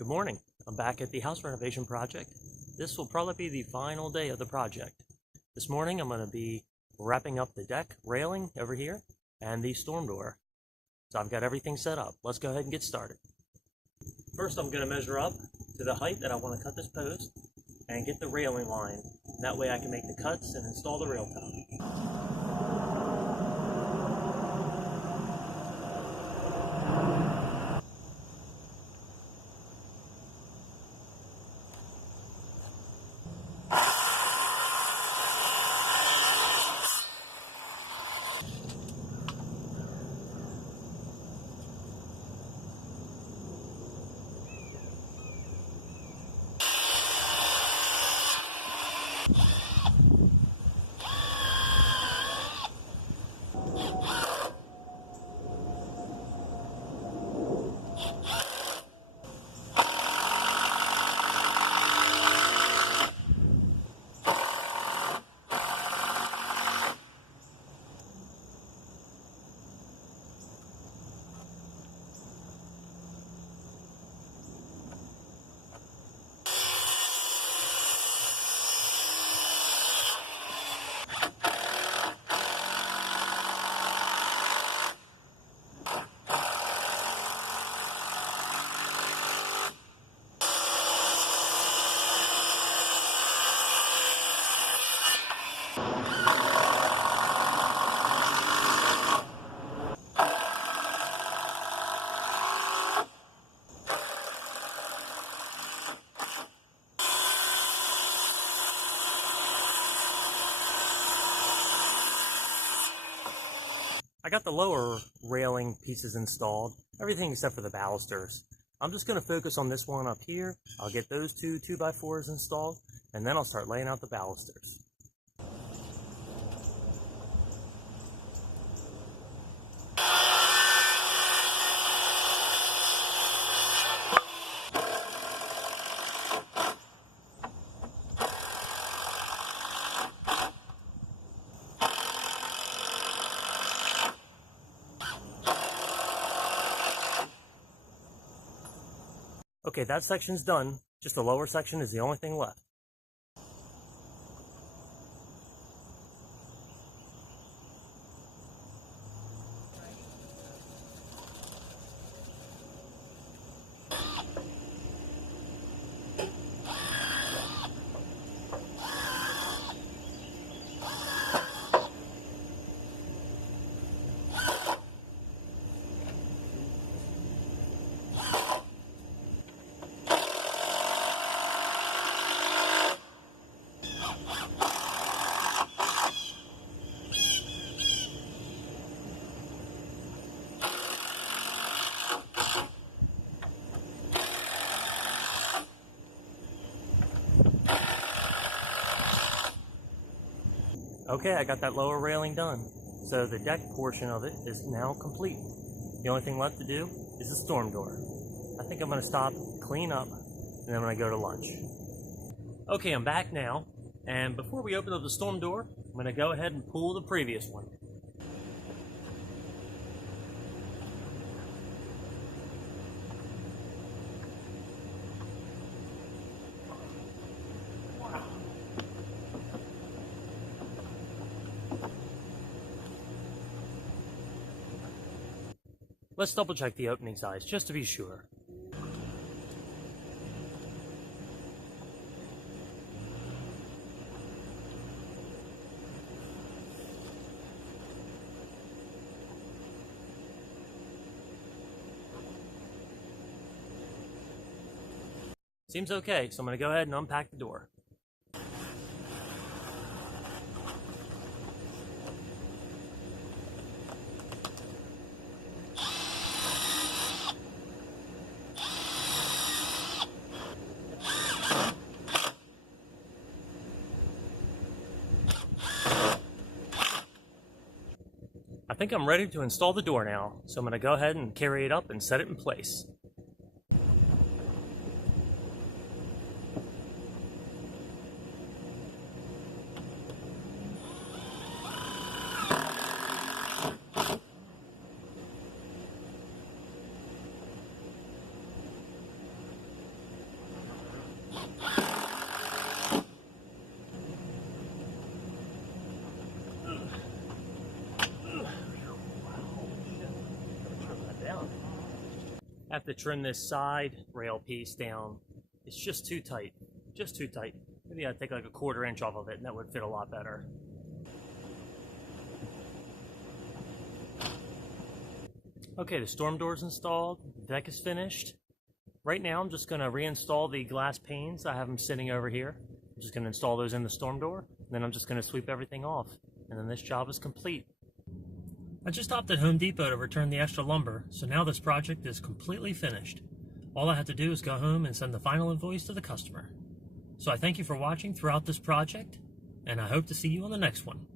Good morning. I'm back at the house renovation project. This will probably be the final day of the project. This morning I'm going to be wrapping up the deck railing over here and the storm door. So I've got everything set up. Let's go ahead and get started. First I'm going to measure up to the height that I want to cut this post and get the railing line. That way I can make the cuts and install the rail top. I got the lower railing pieces installed, everything except for the balusters. I'm just going to focus on this one up here. I'll get those two 2x4s installed, and then I'll start laying out the balusters. Okay, that section's done. Just the lower section is the only thing left. Okay, I got that lower railing done. So the deck portion of it is now complete. The only thing left to do is the storm door. I think I'm going to stop, clean up, and then I'm going to go to lunch. Okay, I'm back now, and before we open up the storm door, I'm going to go ahead and pull the previous one. Let's double check the opening size, just to be sure. Seems okay, so I'm going to go ahead and unpack the door. I think I'm ready to install the door now, so I'm going to go ahead and carry it up and set it in place. I have to trim this side rail piece down. It's just too tight, just too tight. Maybe I'd take like a 1/4 inch off of it and that would fit a lot better. Okay, the storm door's installed, the deck is finished. Right now I'm just gonna reinstall the glass panes. I have them sitting over here. I'm just gonna install those in the storm door, and then I'm just gonna sweep everything off, and then this job is complete. I just stopped at Home Depot to return the extra lumber, so now this project is completely finished. All I have to do is go home and send the final invoice to the customer. So I thank you for watching throughout this project, and I hope to see you on the next one.